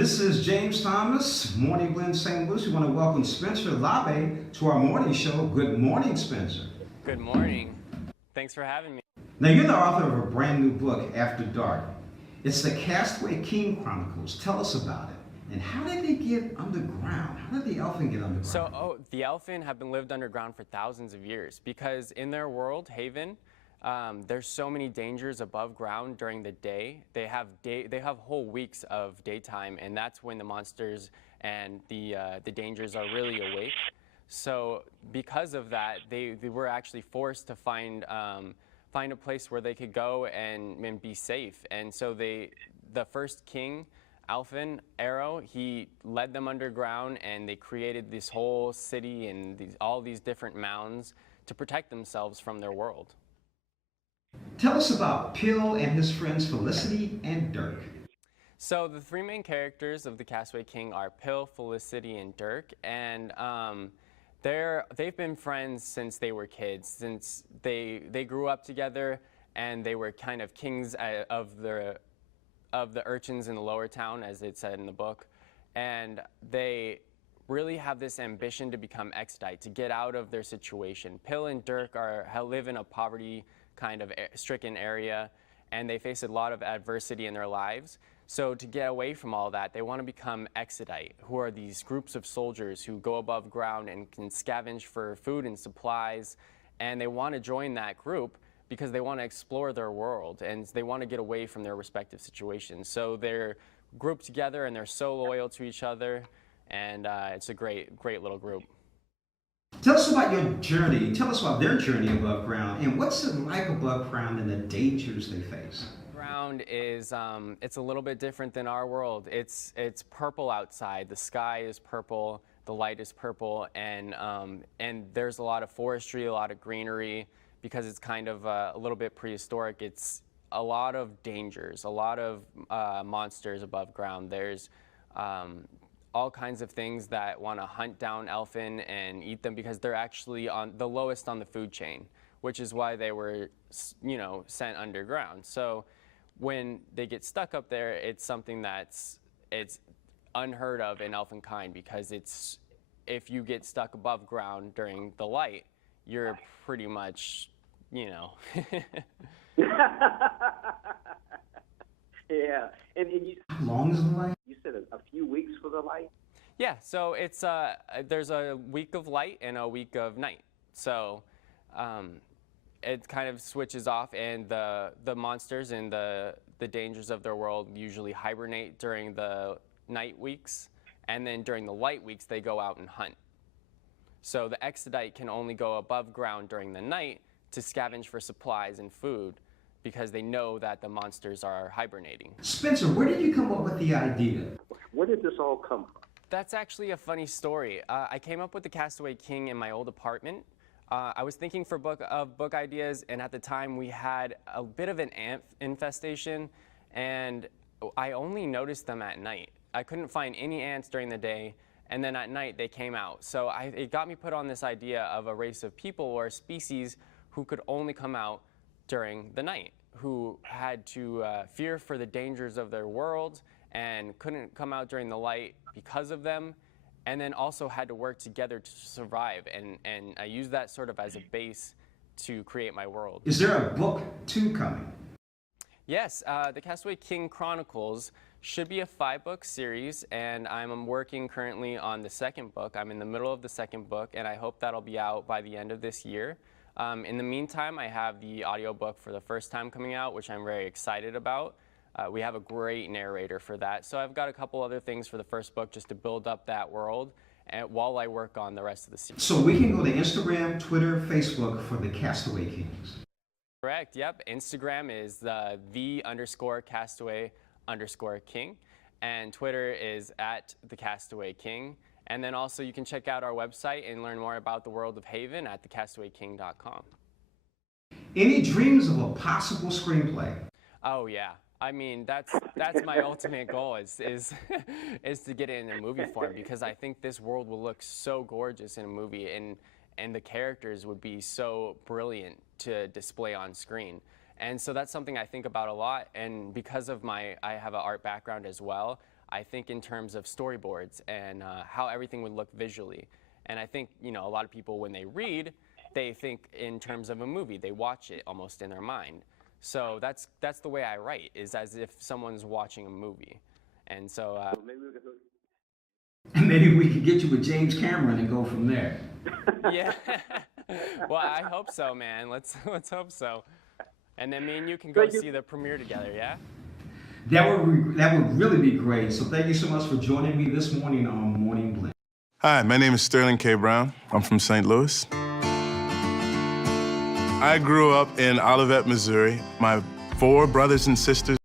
This is James Thomas, Morning Blend St. Louis. We want to welcome Spencer Labbe to our morning show. Good morning, Spencer. Good morning. Thanks for having me. Now, you're the author of a brand new book, After Dark. It's the Castaway King Chronicles. Tell us about it. And how did they get underground? How did the elfin get underground? The elfin have been lived underground for thousands of years because in their world, Haven, there's so many dangers above ground during the day. They have whole weeks of daytime, and that's when the monsters and the dangers are really awake. So because of that, they were actually forced to find a place where they could go and be safe. And so the first king, Alfin Arrow, he led them underground, and they created this whole city and all these different mounds to protect themselves from their world. Tell us about Pill and his friends Felicity and Dirk. So the three main characters of the Castaway King are Pill, Felicity, and Dirk, and they've been friends since they were kids, since they grew up together, and they were kind of kings of the urchins in the lower town, as it said in the book. And they really have this ambition to become Exodite, to get out of their situation. Pill and Dirk live in a poverty kind of stricken area, and they face a lot of adversity in their lives. So to get away from all that, they want to become Exodite, who are these groups of soldiers who go above ground and can scavenge for food and supplies. And they want to join that group because they want to explore their world, and they want to get away from their respective situations. So they're grouped together, and they're so loyal to each other, and it's a great little group. Tell us about your journey. Tell us about their journey above ground, and what's it like above ground and the dangers they face. Ground is it's a little bit different than our world. It's purple outside. The sky is purple. The light is purple, and there's a lot of forestry, a lot of greenery. Because it's kind of a little bit prehistoric, it's a lot of dangers, a lot of monsters above ground. There's all kinds of things that want to hunt down elfin and eat them because they're actually on the lowest on the food chain, which is why they were, sent underground. So when they get stuck up there, it's something it's unheard of in elfinkind, because if you get stuck above ground during the light, you're pretty much, Yeah, and How long is the light? you said a few weeks for the light? Yeah, so it's there's a week of light and a week of night. So it kind of switches off, and the monsters and the dangers of their world usually hibernate during the night weeks, and then during the light weeks they go out and hunt. So the Exodite can only go above ground during the night to scavenge for supplies and food, because they know that the monsters are hibernating. Spencer, where did you come up with the idea? Where did this all come from? That's actually a funny story. I came up with the Castaway King in my old apartment. I was thinking for book ideas, and at the time we had a bit of an ant infestation, and I only noticed them at night. I couldn't find any ants during the day, and then at night they came out. So it got me put on this idea of a race of people or a species who could only come out during the night, who had to fear for the dangers of their world and couldn't come out during the light because of them, and then also had to work together to survive. And I used that sort of as a base to create my world. Is there a book 2 coming? Yes, the Castaway King Chronicles should be a 5-book series, and I'm working currently on the second book. I'm in the middle of the second book, and I hope that'll be out by the end of this year. In the meantime, I have the audiobook for the first time coming out, which I'm very excited about. We have a great narrator for that. So I've got a couple other things for the first book just to build up that world, and while I work on the rest of the series. So we can go to Instagram, Twitter, Facebook for the Castaway Kings. Correct, yep. Instagram is the_Castaway_King, and Twitter is @TheCastawayKing. And then also you can check out our website and learn more about the world of Haven at thecastawayking.com. Any dreams of a possible screenplay? Oh yeah, I mean that's my ultimate goal is to get it in a movie form, because I think this world will look so gorgeous in a movie, and the characters would be so brilliant to display on screen. And so that's something I think about a lot, and because of I have an art background as well, I think in terms of storyboards and how everything would look visually. And I think, you know, a lot of people, when they read, they think in terms of a movie. They watch it almost in their mind. So that's the way I write, is as if someone's watching a movie. And so Maybe we could get you with James Cameron and go from there. yeah. Well, I hope so, man. Let's hope so. And then me and you can go see the premiere together, yeah? That would really be great. So thank you so much for joining me this morning on Morning Blend. Hi, my name is Sterling K. Brown. I'm from St. Louis. I grew up in Olivet, Missouri. My 4 brothers and sisters